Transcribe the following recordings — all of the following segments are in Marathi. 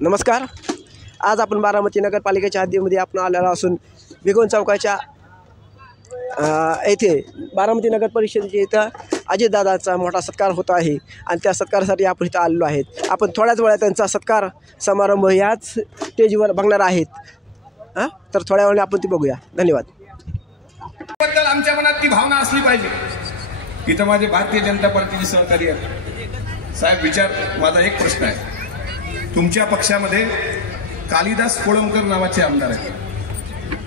नमस्कार. आज आपण बारामती नगरपालिकेच्या हद्दीमध्ये आपण आलेलो असून भिगवण चौकाच्या येथे बारामती नगर परिषदेच्या इथं अजितदादांचा मोठा सत्कार होत आहे आणि त्या सत्कारासाठी आपण इथं आलेलो आहेत. आपण थोड्याच वेळात त्यांचा सत्कार समारंभ याच स्टेजवर बघणार आहेत. तर थोड्या वेळाने आपण ती बघूया. धन्यवाद. बद्दल आमच्या मनात ती भावना असली पाहिजे. इथं माझे भारतीय जनता पार्टीचे सहकारी आहेत. साहेब विचार, माझा एक प्रश्न आहे. तुमच्या पक्षामध्ये कालिदास कोळंबकर नावाचे आमदार आहेत.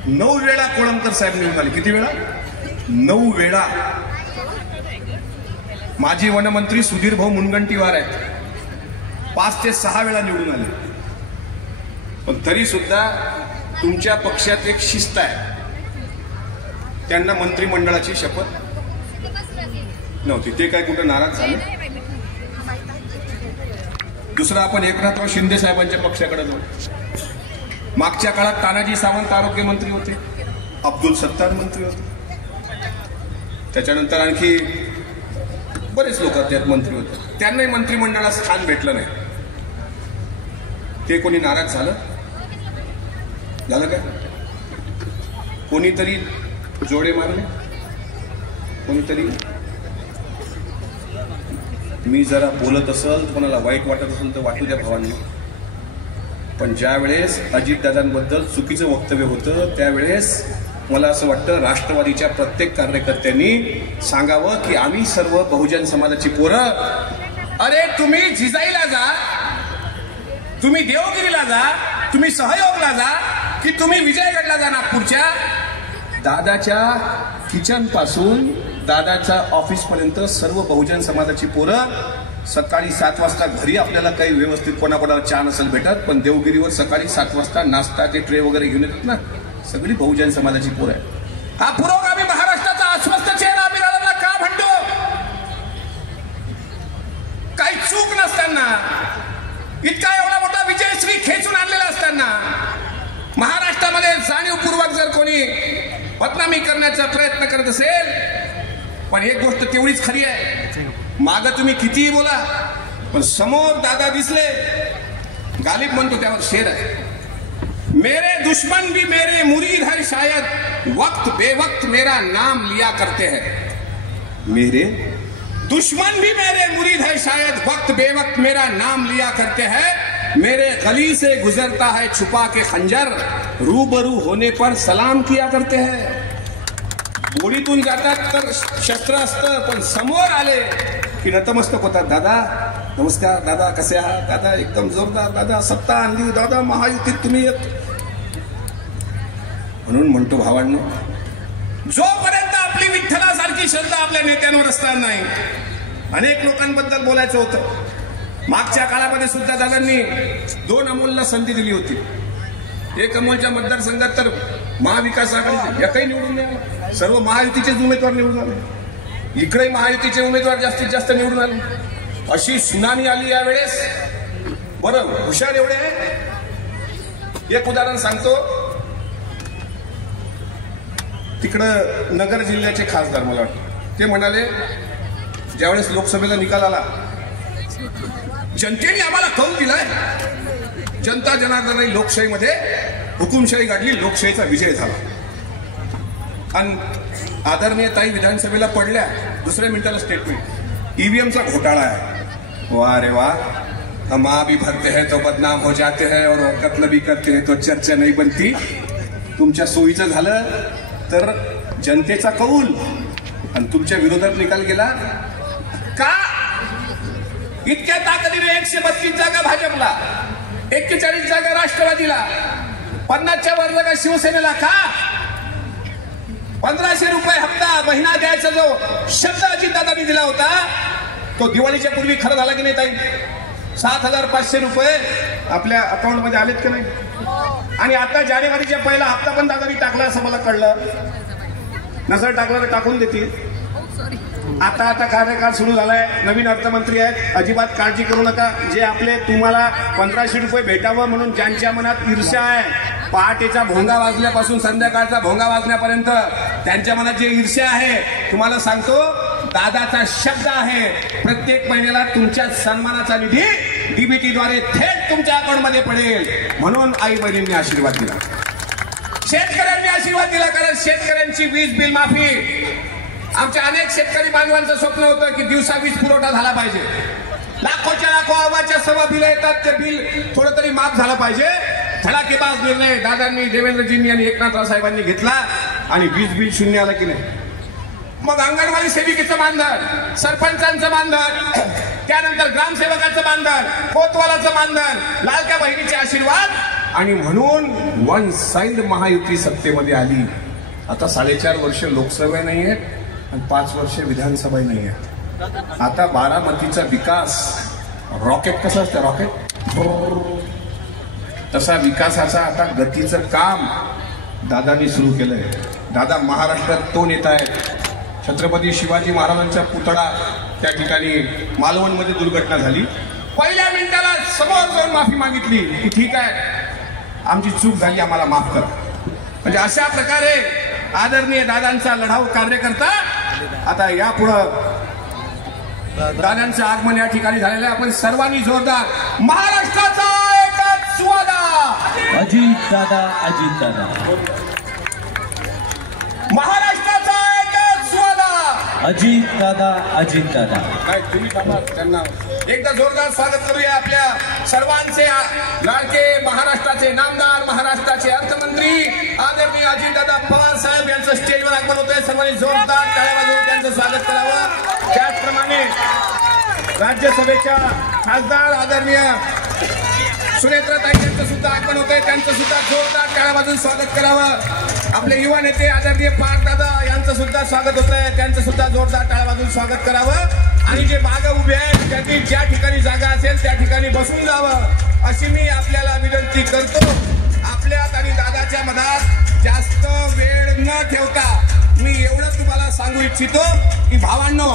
9 वेळा कोळंबकर साहेब निवडून आले. किती वेळा? 9 वेळा. माजी वनमंत्री सुधीर भाऊ मुनगंटीवार आहेत. 5 ते 6 वेळा निवडून आले. पण तरी सुद्धा तुमच्या पक्षात एक शिस्त आहे. त्यांना मंत्रिमंडळाची शपथ नव्हती. ते काय कुठं नाराज झाले? दुसरा, आपण एकनाथराव शिंदे साहेबांच्या पक्षाकडे जाऊ. मागच्या काळात तानाजी सावंत आरोग्यमंत्री होते, अब्दुल सत्तार मंत्री होते, त्याच्यानंतर आणखी बरेच लोक त्यात मंत्री होते. त्यांनाही मंत्रिमंडळात स्थान भेटलं नाही. ते कोणी नाराज झालं का? कोणीतरी जोडे मारले? कोणीतरी? मी जरा बोलत असेल, कोणाला वाईट वाटत असेल तर वाटू द्या भावांनी. पण ज्या वेळेस अजितदादांबद्दल चुकीचं वक्तव्य होतं त्यावेळेस मला असं वाटतं राष्ट्रवादीच्या प्रत्येक कार्यकर्त्यांनी सांगावं की आम्ही सर्व बहुजन समाजाची पोरं, अरे तुम्ही जिजाईला जा, तुम्ही देवगिरीला जा, तुम्ही सहयोगला जा, की तुम्ही विजयगडला जा नागपूरच्या. दादाच्या किचन पासून दादाच्या ऑफिस पर्यंत सर्व बहुजन समाजाची पोरं सकाळी 7 वाजता घरी आपल्याला काही व्यवस्थित कोणाकोणाला चहा नसेल भेटत, पण देवगिरीवर सकाळी 7 वाजता नाश्ताचे ट्रे वगैरे घेऊन येतात ना, सगळी बहुजन समाजाची पोरं आहे. हा पुरोगामी महाराष्ट्राचा अस्वस्थ चेहरा मिळालेला का म्हणतो? काही चूक नसताना, इतका एवढा मोठा विजयश्री खेचून आणलेला असताना महाराष्ट्रामध्ये जाणीवपूर्वक जर कोणी बदनामी करण्याचा प्रयत्न करत असेल, पण एक गोष्ट तेवढीच खरी आहे, मागं तुम्ही कितीही बोला पण समोर दादा दिसले. गालिब म्हणतो त्यावर शेर आहे, मेरे दुश्मन भी मेरे मुरीद है शायद, वक्त बेवक्त मेरा नाम लिया करते हैं. मेरे दुश्मन भी मेरे मुरीद है शायद, वक्त बेवक्त मेरा नाम लिया करते हैं. मेरे गली से गुजरता है छुपा के खंजर, रूबरू होने पर सलाम किया करते हैं. गोळीतून जातात तर शस्त्र असतं, पण समोर आले की नतमस्तक होतात. दादा नमस्कार, दादा कसे आहात, दादा एकदम जोरदार, दादा सत्ता आणली, दादा महायुतीत तुम्ही येत. म्हणून म्हणतो भावांनो, जोपर्यंत आपली विठ्ठलासारखी श्रद्धा आपल्या नेत्यांवर असणार नाही. अनेक लोकांबद्दल बोलायचं होतं. मागच्या काळामध्ये सुद्धा दादांनी 2 अमोलला संधी दिली होती. एक अमोलच्या मतदारसंघात तर महाविकास आघाडीचे एकही निवडून नाही आला. सर्व महायुतीचेच उमेदवार निवडून आले. इकडेही महायुतीचे उमेदवार जास्तीत जास्त निवडून आले. अशी सुनामी आली यावेळेस. बरं हुशार एवढे आहे. एक उदाहरण सांगतो. तिकडं नगर जिल्ह्याचे खासदार मला वाटतं ते म्हणाले, ज्यावेळेस लोकसभेचा निकाल आला, जनतेने आम्हाला कौल दिलाय. जनता जनार्दनाने लोकशाहीमध्ये हुकुमशाही गाडली, लोकशाहीचा विजय झाला. आणि आदरणीय ताई विधानसभेला पडल्या, दुसऱ्या मिनिटाला स्टेटमेंट, ईव्हीएमचा घोटाळा आहे. वाह रे वाह, हम भी भरते हैं तो बदनाम हो जाते हैं और कत्ल भी करते हैं तो चर्चा नहीं बनती. तुमच्या सोयीचं झालं तर जनतेचा कौल, आणि तुमच्या विरोधात निकाल गेला का? इतक्या ताकदीने 132 जागा भाजपला, 41 जागा राष्ट्रवादीला, 50च्या वर जागा शिवसेनेला का? 1500 रुपये हप्ता महिना द्यायचा जो शब्द अजितदादांनी दिला होता, तो दिवाळीच्या पूर्वी खरं झाला की नाही ताई? 7500 रुपये आपल्या अकाउंटमध्ये आलेत की नाही? आणि आता जानेवारीच्या पहिला हप्ता पण दादांनी टाकला असं मला कळलं. नजर टाकला तर टाकून देतील. आता कार्यकाळ सुरू झालाय, नवीन अर्थमंत्री आहेत, अजिबात काळजी करू नका. जे आपले तुम्हाला 1500 रुपये भेटावं म्हणून ज्यांच्या मनात ईर्ष्या आहे, पहाटेचा भोंगा वाजल्यापासून संध्याकाळचा भोंगा वाजण्यापर्यंत त्यांच्या मनात जे ईर्ष्या आहे, तुम्हाला सांगतो दादाचा शब्द आहे, प्रत्येक महिन्याला तुमच्या सन्मानाचा निधी डीबीटी द्वारे थेट तुमच्या अकाउंट मध्ये पडेल म्हणून आई बहिणींनी आशीर्वाद दिला. शेतकऱ्यांनी आशीर्वाद दिला कारण शेतकऱ्यांची वीज बिल माफी. आमच्या अनेक शेतकरी बांधवांचं स्वप्न होतं की दिवसा वीज पुरवठा झाला पाहिजे. लाखोच्या लाखो आवाजच्या सर्व बिल येतात, ते बिल थोडं तरी माफ झालं पाहिजे. धडाकेबाज निर्णय दादांनी, देवेंद्रजींनी आणि एकनाथराव साहेबांनी घेतला आणि वीज बिल शून्य आलं की नाही. मग अंगणवाडी सेविकेचं मानधन, सरपंचांचं मानधन, त्यानंतर ग्रामसेवकाचं मानधन, कोतवालाचं मानधन, लाडक्या बहिणीचे आशीर्वाद आणि म्हणून वन साइड महायुती सत्तेमध्ये आली. आता 4.5 वर्ष लोकसभा नाही आहेत आणि 5 वर्ष विधानसभा नाही आहे. आता बारामतीचा विकास रॉकेट कसं असतं, रॉकेट तसा विकासाचा आता गतीचं काम दादांनी सुरू केलंय. दादा महाराष्ट्रात तो नेता आहेत. छत्रपती शिवाजी महाराजांचा पुतळा त्या ठिकाणी मालवणमध्ये दुर्घटना झाली. पहिल्या मिनिटाला समोर जाऊन माफी मागितली की ठीक आहे आमची चूक झाली, आम्हाला माफ करा. म्हणजे अशा प्रकारे आदरणीय दादांचा लढाऊ कार्यकर्ता आता यापुढं दादांचं आगमन या ठिकाणी झालेलं आहे. आपण सर्वांनी जोरदार महाराष्ट्राचा एकच सुवादा अजित दादा, अजित दादा, महाराष्ट्राचा एकच सुवादा अजित दादा, अजित दादा. काय तुम्ही त्यांना एकदा जोरदार स्वागत करूया. आपल्या सर्वांचे लाडके महाराष्ट्राचे नामदार, महाराष्ट्राचे अर्थमंत्री आदरणीय अजितदादा पवार साहेब यांचं स्टेजवर आगमन होतंय. सर्वांनी जोरदार टाळ्या वाजवून त्यांचं स्वागत करावं. त्याचप्रमाणे राज्यसभेच्या खासदार आदरणीय सुनेत्राताई यांचं सुद्धा आगमन होतंय. त्यांचं सुद्धा जोरदार टाळ्या वाजवून स्वागत करावं. आपले युवा नेते आदरणीय पार्थदादा यांचं सुद्धा स्वागत होतंय. त्यांचं सुद्धा जोरदार टाळ्या वाजवून स्वागत करावं. आणि जे मागे उभे आहेत त्यांनी ज्या ठिकाणी जागा असेल त्या ठिकाणी बसून जावं अशी मी आपल्याला विनंती करतो. आपल्यात आणि दादाच्या मधात जास्त वेळ न ठेवता मी एवढं तुम्हाला सांगू इच्छितो की भावांनो,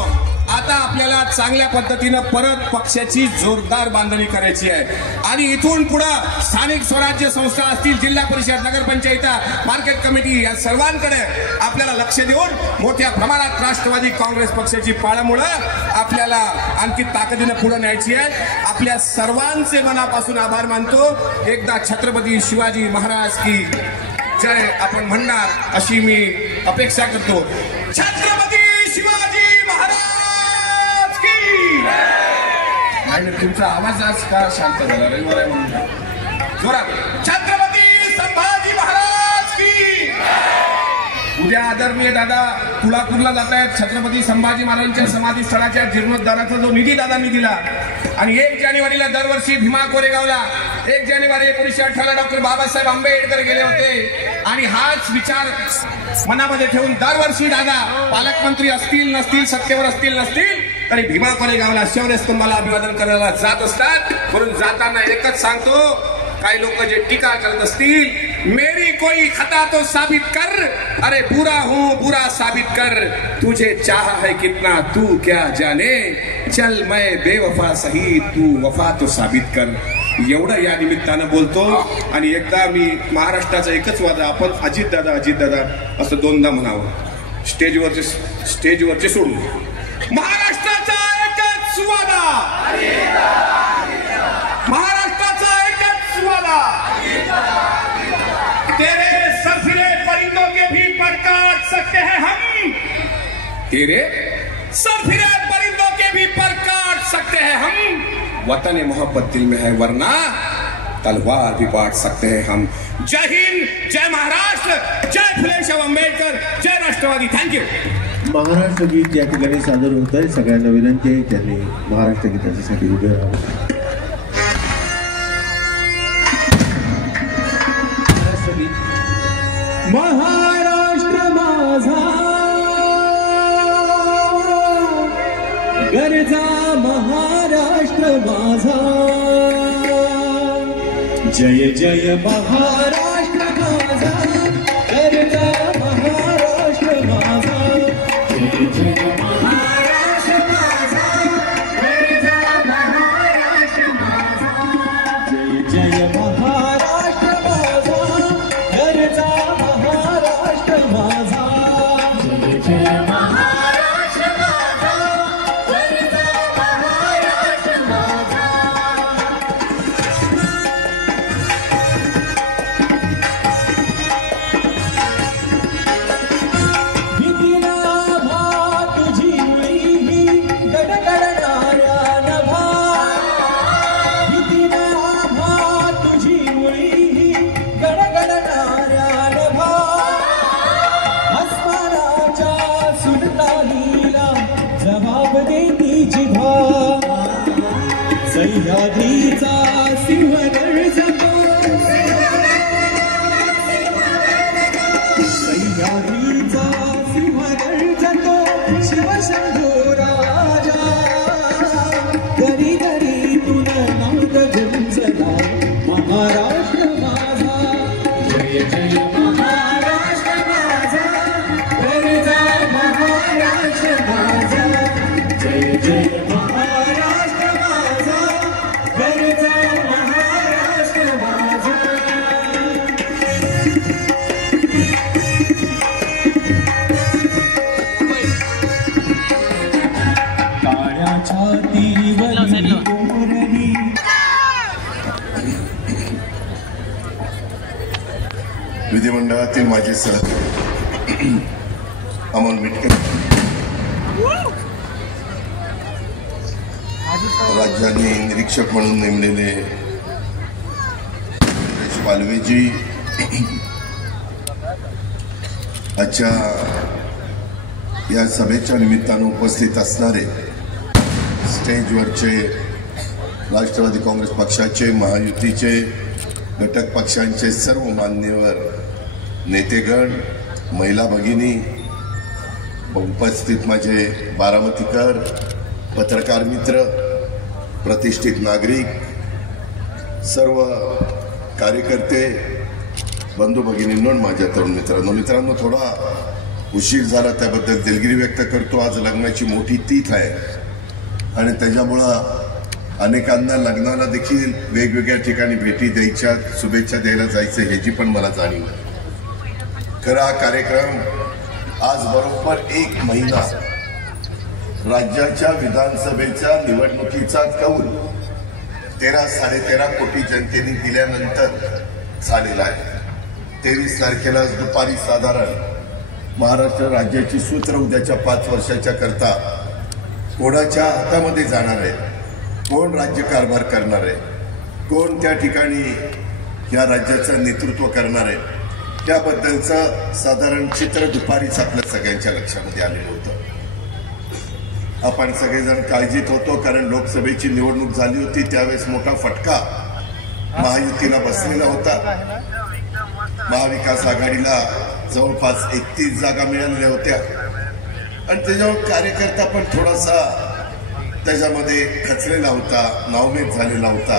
आता आपल्याला चांगल्या पद्धतीनं परत पक्षाची जोरदार बांधणी करायची आहे. आणि इथून पुढे स्थानिक स्वराज्य संस्था असतील, जिल्हा परिषद, नगरपंचायत, मार्केट कमिटी या सर्वांकडे आपल्याला लक्ष देऊन मोठ्या प्रमाणात राष्ट्रवादी काँग्रेस पक्षाची पाळंमुळं आपल्याला आणखी ताकदीनं पुढे न्यायची आहे. आपल्या सर्वांचे मनापासून आभार मानतो. एकदा छत्रपती शिवाजी महाराज की जय आपण म्हणणार अशी मी अपेक्षा करतो. छत्रपती शिवाजी महाराज की. आणि तुमचा आवाज आज का शांत झाला, रविवार आहे म्हणून जोरात. छत्रपती संभाजी महाराज की. उद्या आदरणीय दादा तुळापूरला जात आहेत. छत्रपती संभाजी महाराजांच्या समाधी स्थळाच्या जीर्णोद्धाराचा जो निधी दादांनी दिला आणि 1 जानेवारीला दरवर्षी भीमा कोरेगावला 1 जानेवारी 1918 डॉक्टर बाबासाहेब आंबेडकर गेले होते. आणि हाच विचार मनामध्ये ठेवून दरवर्षी दादा पालकमंत्री असतील नसतील, सत्तेवर असतील नसतील तरी भीमा कोरेगावला शौर्यस्तंभाला अभिवादन करायला जात असतात. म्हणून जाताना एकच सांगतो, काही लोक जे टीका करत असतील, मेरी कोई खता तो साबित कर, अरे बुरा हूं बुरा साबित कर, तुझे चाहा है कितना तू क्या जाने, चल मैं बेवफा सही तू वफा तो साबित कर. एवढं या निमित्तानं बोलतो. आणि एकदा मी महाराष्ट्राचा एकच वादा, आपण अजितदादा अजितदादा असं 2दा म्हणावं स्टेजवरचे सोडून. महाराष्ट्राचा एकच सुवादा, महाराष्ट्राचा एकच सुवादा. तेरे सरफिरे परिंदों के भी पर काट सकते हैं हम, तेरे सरफिरे परिंदों के भी पर काट सकते हैं हम, वतन मोहब्बत दिल में है वरना तलवार भी बांट सकते हैं हम. जय हिंद, जय महाराष्ट्र, जय फुले शाह आंबेडकर, जय राष्ट्रवादी. थँक्यू. महाराष्ट्र गीत या ठिकाणी सादर होत आहे. सगळ्यांना विनंती आहे त्यांनी महाराष्ट्र गीतासाठी उभे राहावं. महाराष्ट्र माझा गरजा, महाराष्ट्र माझा, जय जय महाराष्ट्र माझा, गरजा महाराष्ट्र माझा, जय जय महाराष्ट्र माझा, गरजा महाराष्ट्र माझा, जय जय महाराष्ट्र माझा, गरजा महाराष्ट्र माझा, जय जय महाराष्ट्र माझा, गरजा महाराष्ट्र माझा. विधिमंडळातील माझे सहकारी अमोल मिटके, राज्याने निरीक्षक म्हणून नेमलेले सुरेश पालवेजी, आजच्या या सभेच्या निमित्तानं उपस्थित असणारे स्टेजवरचे राष्ट्रवादी काँग्रेस पक्षाचे, महायुतीचे, घटक पक्षांचे सर्व मान्यवर नेतेगण, महिला भगिनी, उपस्थित माझे बारामतीकर, पत्रकार मित्र, प्रतिष्ठित नागरिक, सर्व कार्यकर्ते, बंधू भगिनींनो, माझ्या तरुण मित्रांनो, थोडा उशीर झाला त्याबद्दल दिलगिरी व्यक्त करतो. आज लग्नाची मोठी तीथ आहे आणि त्याच्यामुळं अनेकांना लग्नाला देखील वेगवेगळ्या ठिकाणी भेटी द्यायच्या, शुभेच्छा द्यायला जायचं ह्याची पण मला जाणीव आहे. खरा हा कार्यक्रम आज बरोबर 1 महिना राज्याच्या विधानसभेच्या निवडणुकीचा कौल 13-13.5 कोटी जनतेने दिल्यानंतर झालेला आहे. 23 तारखेला दुपारी साधारण महाराष्ट्र राज्याची सूत्र उद्याच्या 5 वर्षाच्या करता कोणाच्या हातामध्ये जाणार आहे, कोण राज्यकारभार करणार आहे, कोण त्या ठिकाणी या राज्याचं नेतृत्व करणार आहे, त्याबद्दलचं साधारण चित्र दुपारीच आपल्या सगळ्यांच्या लक्षामध्ये आलेलं होतं. आपण सगळेजण काळजीत होतो, कारण लोकसभेची निवडणूक झाली होती. त्यावेळेस मोठा फटका महायुतीला बसलेला होता. महाविकास आघाडीला जवळपास 31 जागा मिळालेल्या होत्या आणि त्याच्यावर कार्यकर्ता पण थोडासा त्याच्यामध्ये खचलेला होता, नाउमेद झालेला होता.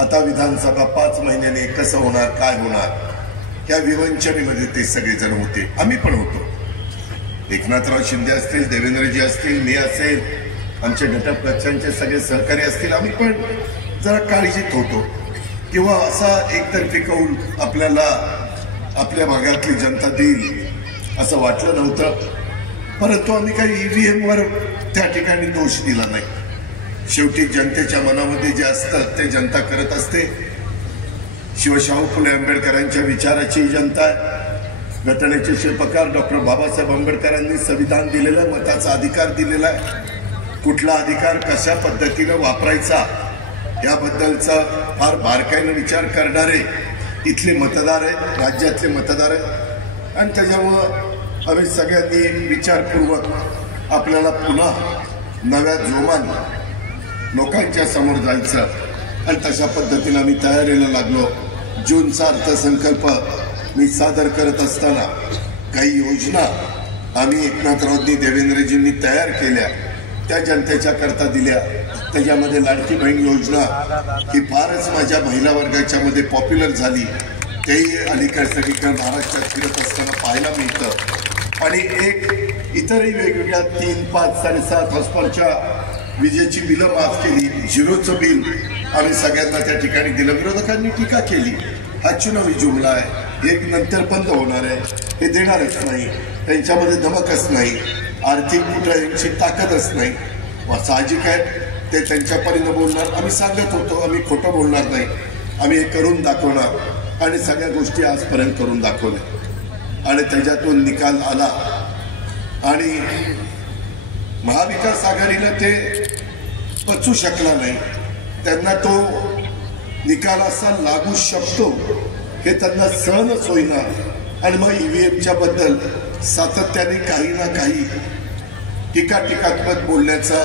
आता विधानसभा 5 महिन्याने कसं होणार, काय होणार, या विवंचनेमध्ये ते सगळेजण होते. आम्ही पण होतो. एकनाथराव शिंदे असतील, देवेंद्रजी असतील, मी असेल, आमचे घटक पक्षांचे सगळे सहकारी असतील, आम्ही पण जरा काळजीत होतो किंवा असा एकतर्फी कौल आपल्याला आपल्या भागातली जनता देईल असं वाटलं नव्हतं. परंतु आम्ही काही EVM वर त्या ठिकाणी दोष दिला नाही. शेवटी जनतेच्या मनामध्ये जे असतं ते जनता करत असते. शिवशाहू फुले आंबेडकरांच्या विचाराची जनता आहे. घटनेचे शिल्पकार डॉक्टर बाबासाहेब आंबेडकरांनी संविधान दिलेलं, मताचा अधिकार दिलेला आहे. कुठला अधिकार कशा पद्धतीनं वापरायचा याबद्दलचा फार बारकाईनं विचार करणारे इथले मतदार आहेत, राज्यातले मतदार आहेत. आणि त्याच्यामुळं आम्ही सगळ्यांनी विचारपूर्वक आपल्याला पुन्हा नव्या जोमानं लोकांच्या समोर जायचं आणि तशा पद्धतीनं आम्ही तयारीला लागलो. जूनचा अर्थसंकल्प मी सादर करत असताना काही योजना आम्ही एकनाथरावजी, देवेंद्रजींनी तयार केल्या, त्या जनतेच्या करता दिल्या. त्याच्यामध्ये लाडकी बहीण योजना ही फारच माझ्या महिला वर्गाच्या मध्ये पॉप्युलर झाली. तेही अलीकडे सगळीकडे महाराष्ट्रात फिरत असताना पाहायला मिळतं. आणि एक इतरही वेगवेगळ्या 3, 5, 7.5 हॉर्सपॉवरच्या विजेची बिलं माफ केली. 0चं बिल आम्ही सगळ्यांना त्या ठिकाणी दिलं. विरोधकांनी टीका केली, हा चुनावी जुमला आहे, हे नंतर बंद होणार आहे, हे देणारच नाही, त्यांच्यामध्ये धमकच नाही, आर्थिक कुठल्याची ताकदच नाही. साहजिक आहे, ते त्यांच्या परीनं बोलणार. आम्ही सांगत होतो, आम्ही खोटं बोलणार नाही, आम्ही हे करून दाखवणार आणि सगळ्या गोष्टी आजपर्यंत करून दाखवल्या. आणि त्याच्यातून निकाल आला आणि महाविकास आघाडीला ते पचू शकला नाही. त्यांना तो निकाल असा लागू शकतो हे त्यांना सहनच होईना. आणि मग EVMच्या बद्दल सातत्याने काही ना काही टीकात्मक बोलण्याचा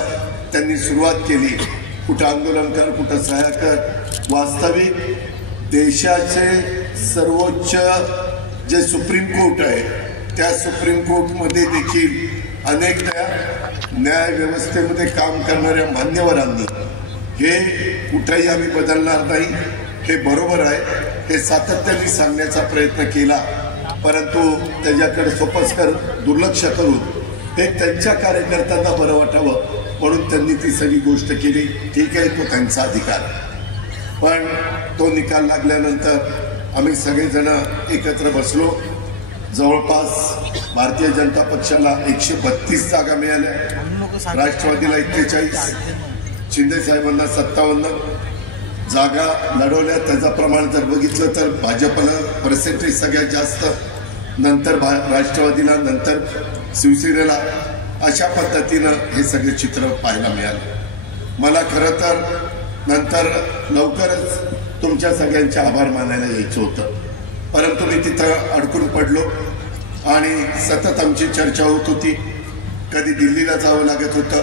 त्यांनी सुरुवात केली. कुठं आंदोलन कर, कुठं सह्या कर. वास्तविक देशाचे सर्वोच्च जे सुप्रीम कोर्ट आहे, त्या सुप्रीम कोर्टमध्ये देखील अनेकदा न्याय व्यवस्थेमध्ये काम करणाऱ्या मान्यवरांनी हे कुठेही आम्ही बदलणार नाही, हे बरोबर आहे, हे सातत्याने सांगण्याचा प्रयत्न केला. परंतु त्याच्याकडे सोपस्कर दुर्लक्ष करून हे त्यांच्या कार्यकर्त्यांना बरं वाटावं म्हणून त्यांनी ती सगळी गोष्ट केली. ठीक आहे, तो त्यांचा अधिकार. पण तो निकाल लागल्यानंतर आम्ही सगळेजण एकत्र बसलो. जवळपास भारतीय जनता पक्षाला 132 जागा मिळाल्या, राष्ट्रवादीला 41, शिंदे साहेबांना 57, जागा लढवल्या त्याचं प्रमाण जर बघितलं तर भाजपला पर्सेंटेज सगळ्यात जास्त, नंतर राष्ट्रवादीला, नंतर शिवसेनेला, अशा पद्धतीनं हे सगळे चित्र पाहायला मिळालं. मला खरं तर नंतर लवकरच तुमच्या सगळ्यांचे आभार मानायला यायचं होतं, परंतु मी तिथं अडकून पडलो आणि सतत आमची चर्चा होत होती. कधी दिल्लीला जावं लागत होतं,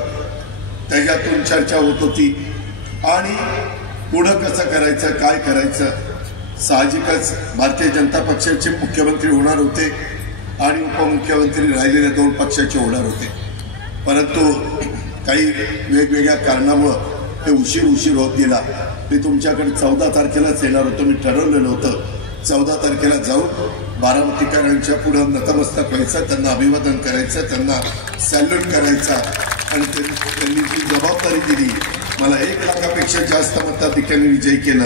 त्याच्यातून चर्चा होत होती आणि पुढं कसं करायचं, काय करायचं. साहजिकच भारतीय जनता पक्षाचे मुख्यमंत्री होणार होते आणि उपमुख्यमंत्री राहिलेल्या 2 पक्षाचे होणार होते, परंतु काही वेगवेगळ्या कारणामुळं ते उशीर होत गेला. मी तुमच्याकडे 14 तारखेलाच येणार होतो. मी ठरवलेलं होतं 14 तारखेला जाऊन बारामतीकरांच्या पुढं नतमस्तक व्हायचं, त्यांना अभिवादन करायचं, त्यांना सॅल्यूट करायचा आणि त्यांनी जी जबाबदारी दिली, मला 1 लाखापेक्षा जास्त मताधिक्यांनी विजयी केलं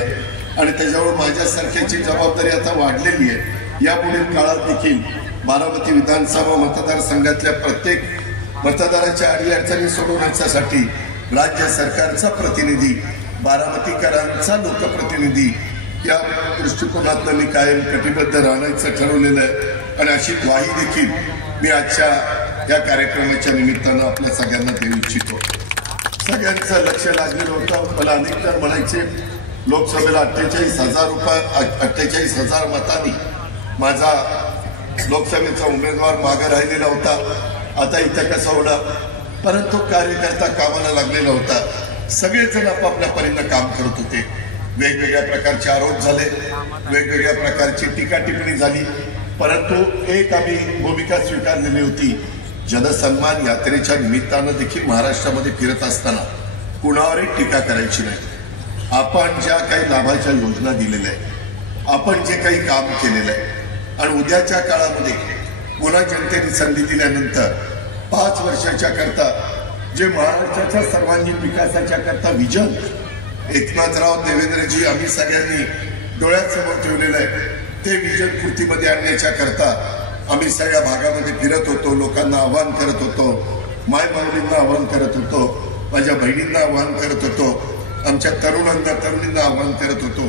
आणि त्याच्यावर माझ्यासारख्याची जबाबदारी आता वाढलेली आहे. यापुढील काळात देखील बारामती विधानसभा मतदारसंघातल्या प्रत्येक मतदाराच्या अडीअडचणी सोडवण्यासाठी राज्य सरकारचा प्रतिनिधी, बारामतीकरांचा लोकप्रतिनिधी या दृष्टिकोनातनं मी कायम कटिबद्ध राहण्याचं ठरवलेलं आहे आणि अशी ग्वाही देखील मी आजच्या या कार्यक्रमाच्या निमित्तानं आपल्या सगळ्यांना देऊ इच्छितो. सगळ्यांचं लक्ष लागलेलं होतं. मला अनेक जण म्हणायचे लोकसभेला 48,000 मतांनी माझा लोकसभेचा उमेदवार मागे राहिलेला होता, आता इथं कसं होणार. परंतु कार्यकर्ता कामाला लागलेला होता. सगळेजण आपापल्या परीनं काम करत होते. वेगवेगळ्या प्रकारचे आरोप झाले, वेगवेगळ्या प्रकारची टीका टिप्पणी झाली, परंतु एक आम्ही भूमिका स्वीकारलेली होती. जनसन्मान यात्रेच्या निमित्तानं देखील महाराष्ट्रामध्ये फिरत असताना कुणावरही टीका करायची नाही. आपण ज्या काही लाभाच्या योजना दिलेल्या आहेत, आपण जे काही काम केलेलं आहे आणि उद्याच्या काळामध्ये पुन्हा जनतेने संधी दिल्यानंतर 5 वर्षाच्या करता जे महाराष्ट्राच्या सर्वांगीण विकासाच्या करता विजन एकनाथराव देवेंद्रजी आम्ही सगळ्यांनी डोळ्यासमोर ठेवलेलं आहे, ते विजन कृतीमध्ये आणण्याच्या करता आम्ही सगळ्या भागामध्ये फिरत होतो. लोकांना आवाहन करत होतो, मायमाऊलींना आवाहन करत होतो, माझ्या बहिणींना आवाहन करत होतो, आमच्या तरुणींना आवाहन करत होतो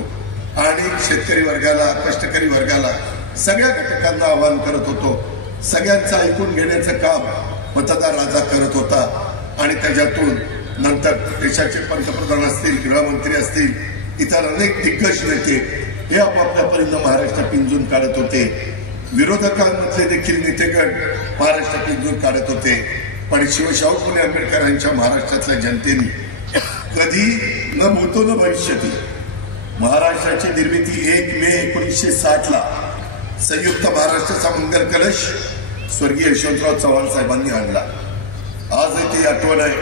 आणि शेतकरी वर्गाला, कष्टकरी वर्गाला, सगळ्या घटकांना आवाहन करत होतो. सगळ्यांचं ऐकून घेण्याचं काम मतदार राजा करत होता आणि त्याच्यातून नंतर देशाचे पंतप्रधान असतील, गृहमंत्री असतील, इतर अनेक दिग्गज नेते हे आपापल्यापर्यंत महाराष्ट्र पिंजून काढत होते. विरोधकांमधले देखील नेतेगण महाराष्ट्र पिंजून काढत होते. पण शिवशाहू फुले आंबेडकरांच्या महाराष्ट्रातल्या जनतेने कधी न भूतो न भविष्यती महाराष्ट्राची निर्मिती 1 मे 1960ला संयुक्त महाराष्ट्राचा मंगल कलश स्वर्गीय यशवंतराव चव्हाण साहेबांनी आणला. आजही ती आठवण आहे,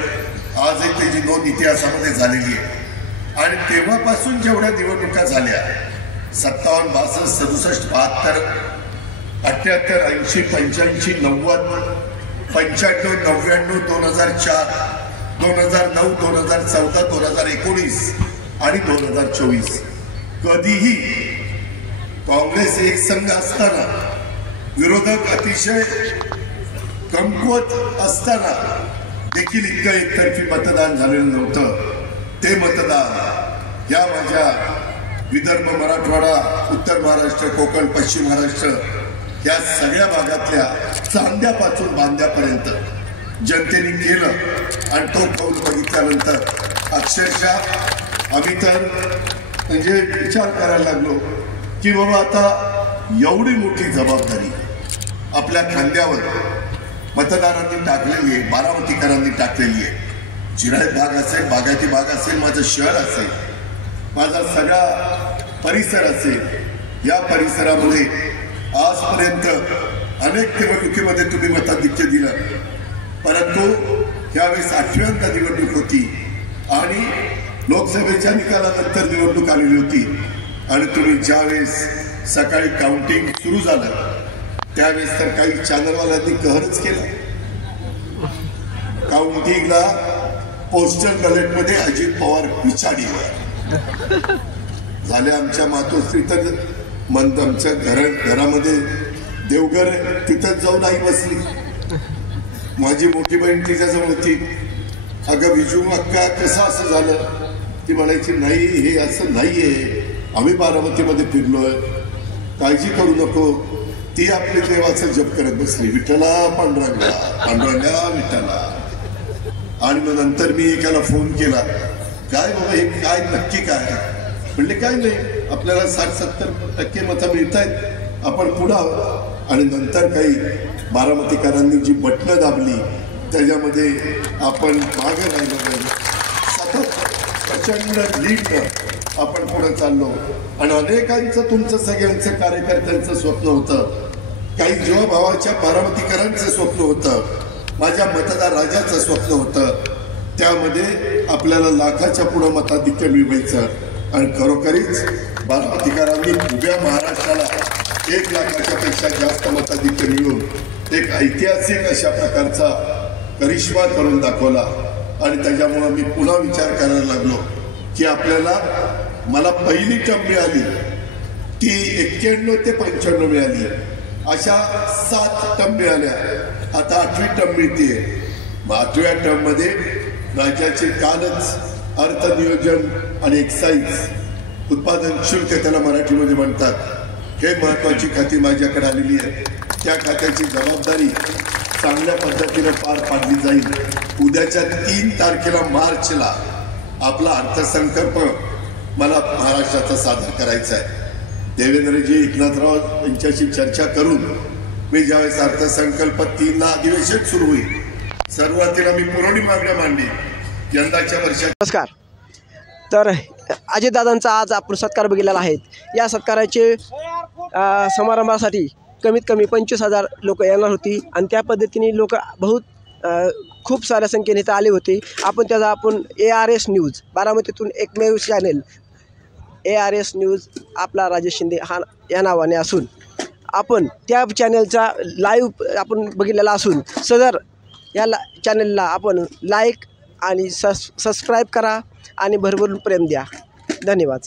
आजही त्याची नोंद इतिहासामध्ये झालेली आहे. आणि तेव्हापासून जेवढ्या निवडणुका झाल्या 57, 62, 67, 72, 78, 80, 85, 90, 95, 99, 2004, 2009, 2014, 2019 आणि 2024 कधीही काँग्रेस एक संघ असताना, विरोधक अतिशय कमकुवत असताना देखील इतकं एकतर्फी मतदान झालेलं नव्हतं. ते मतदान या माझ्या विदर्भ, मराठवाडा, उत्तर महाराष्ट्र, कोकण, पश्चिम महाराष्ट्र या सगळ्या भागातल्या चांद्यापासून बांद्यापर्यंत जनतेने केलं आणि तो कौल बघितल्यानंतर अक्षरशः आम्ही तर म्हणजे विचार करायला लागलो की बाबा आता एवढी मोठी जबाबदारी आपल्या खांद्यावर मतदारांनी टाकलेली आहे, बारामतीकरांनी टाकलेली आहे. जिरायत भाग असेल, बागायती भाग असेल, माझं शहर असेल, माझा सगळा परिसर असेल, या परिसरामध्ये आजपर्यंत अनेक निवडणुकीमध्ये तुम्ही मताधिक्य दिलं, परंतु यावेळेस 8व्यांदा निवडणूक होती आणि लोकसभेच्या निकालानंतर निवडणूक आलेली होती आणि तुम्ही ज्यावेळेस सकाळी काउंटिंग सुरू झालं त्यावेळेस तर काही चॅनलवाल्यांनी कहरच केला. काउंटिंगला पोस्टल बॅलेटमध्ये अजित पवार पिछाडी झाले. आमच्या मातोश्री तर आमच्या घरामध्ये देवघर तिथंच जाऊन आई बसली. माझी मोठी बहीण तिच्याजवळ होती. अगं विजू अक्का कसं असं झालं, ती म्हणायची नाही हे असं नाही आहे, आम्ही बारामतीमध्ये फिरलोय, काळजी करू नको. ती आपले देवाचं जप करत बसली, विठ्ठला पांडुरंगा पांडुरंगा विठ्ठला. आणि मग नंतर मी एकाला फोन केला, काय बाबा हे काय नक्की काय? म्हणले काय नाही, आपल्याला 60-70% मतं मिळत आहेत, आपण पुढं आहोत. आणि नंतर काही बारामतीकरांनी जी बटणं दाबली त्याच्यामध्ये आपण मागे राहिलो नाही, सतत प्रचंड लीडनं आपण पुढे चाललो. आणि अनेकांचं तुमचं सगळ्यांचं कार्यकर्त्यांचं स्वप्न होतं, काही जीवाभावाच्या बारामतीकरांचं स्वप्न होतं, माझ्या मतदार राजाचं स्वप्न होतं. त्यामध्ये आपल्याला लाखाच्या पुढं मताधिक्य मिळवायचं. आणि खरोखरीच बारामतीकरांनी उभ्या महाराष्ट्राला 1 लाखाच्या पेक्षा जास्त मताधिक्य मिळवून एक ऐतिहासिक अशा प्रकारचा करिश्मा करून दाखवला. आणि त्याच्यामुळं मी पुन्हा विचार करायला लागलो की आपल्याला, मला पहिली टर्म मिळाली ती 91 ते 95 मिळाली, अशा 7 टर्म मिळाल्या. आता 8वी टर्म मिळते. 8व्या टर्ममध्ये राज्याचे कालच अर्थनियोजन आणि एक्साईज उत्पादन शुल्क त्याला मराठीमध्ये म्हणतात, हे महत्वाची खाती माझ्याकडे आलेली आहे. त्या खात्याची जबाबदारी चांगल्या पद्धतीने पार पाडली जाईल. उद्याच्या 3 तारखेला मार्चला आपला अर्थसंकल्प मला महाराष्ट्राचा सादर करायचा आहे. देवेंद्रजी एकनाथराव यांच्याशी चर्चा करून मी ज्यावेळेस अर्थसंकल्प 3ला अधिवेशन सुरू होईल, सुरुवातीला मी पुरवणी मागण्या मांडली यंदाच्या वर्षात. नमस्कार. तर अजितदादांचा आज आपण सत्कार बघितलेला आहे. या सत्काराचे समारंभासाठी कमीत कमी 25,000 लोक येणार होती आणि त्या पद्धतीने लोक खूप साऱ्या संख्येने इथं आले होते. आपण ARS न्यूज बारामतीतून एकमेव चॅनेल ARS न्यूज आपला राजेश शिंदे या नावाने असून आपण त्या चॅनलचा लाईव्ह आपण बघितलेला असून सदर या चॅनलला आपण लाईक आणि सबस्क्राईब करा आणि भरभरून प्रेम द्या. धन्यवाद.